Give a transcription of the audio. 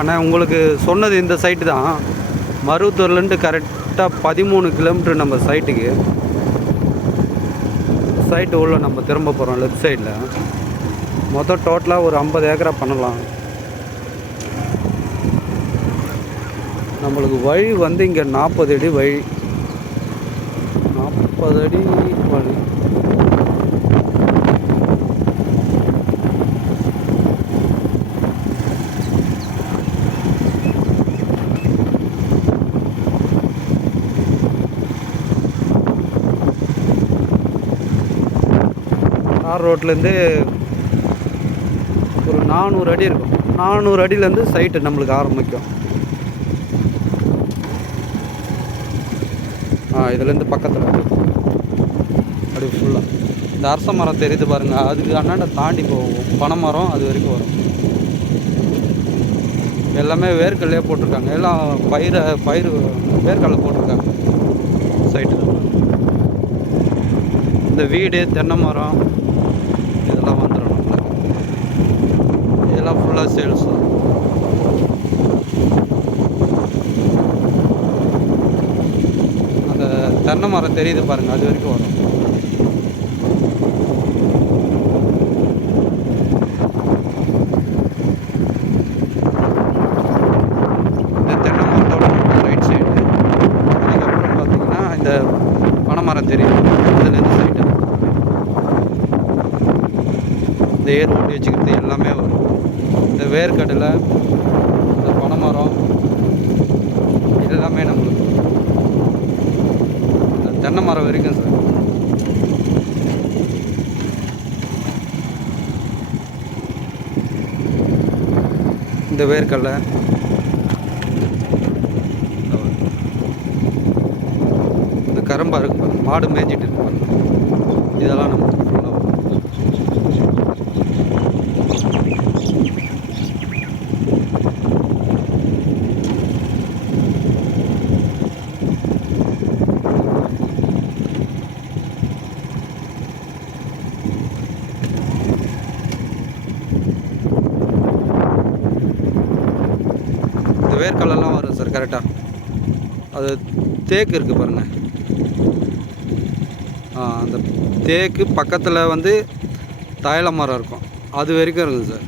ஆனால் உங்களுக்கு சொன்னது இந்த சைட்டு தான். மருவத்தூர்லேருந்து கரெக்டாக 13 கிலோமீட்டர் நம்ம சைட்டுக்கு. சைட்டு உள்ள நம்ம திரும்ப போகிறோம் லெஃப்ட் சைடில். மொத்தம் டோட்டலாக ஒரு 50 ஏக்கரா பண்ணலாம். நம்மளுக்கு வழி வந்து இங்கே 40 அடி வழி, 40 அடி வழி. தார் ரோட்லேருந்து ஒரு 400 அடி இருக்கும். 400 அடியிலேருந்து சைட்டு நம்மளுக்கு ஆரம்பிக்கும். இதுலேருந்து பக்கத்தில் அப்படி ஃபுல்லாக இந்த அரச மரம் தெரியுது பாருங்கள், அதுக்கு அண்ணாண்ட தாண்டி போகும் பனை மரம், அது வரைக்கும் வரும். எல்லாமே வேர்க்கல்லே போட்டிருக்காங்க. எல்லாம் பயிர் வேர்க்கடலை போட்டிருக்காங்க சைட்டில். இந்த வீடு தென்னை மரம் இதெல்லாம் வந்துடும் நம்மளுக்கு. இதெல்லாம் ஃபுல்லாக சேல்ஸ் தான். அந்த தென்னை மரம் தெரியுது பாருங்கள், அது வரைக்கும் வரும். இந்த தென்னை மரத்தோட ரைட் சைடு. அதுக்கப்புறம் பார்த்தீங்கன்னா இந்த பனை மரம் தெரியும், அதுலேருந்து சைடு இந்த ஏர் ஓட்டி வச்சுக்கிறது எல்லாமே வரும். இந்த வேர்க்கடலை, இந்த பனை மரம் எல்லாமே நம்மளுக்கு. இந்த தென்னை மரம் வரைக்கும் சார். இந்த வேர்க்கடலை, இந்த கரும்பா இருக்கு பாருங்க, மாடு மேய்ஞ்சிட்டு இருக்கு பாருங்க, இதெல்லாம் நம்ம ஃபுல்லாக வரும். இந்த வேர்க்கடலாம் வரும் சார் கரெக்டாக. அது தேக்கு இருக்குது பாருங்கள், அந்த தேக்கு பக்கத்தில் வந்து தைல மரம் இருக்கும், அது வரைக்கும் இருக்குது சார்.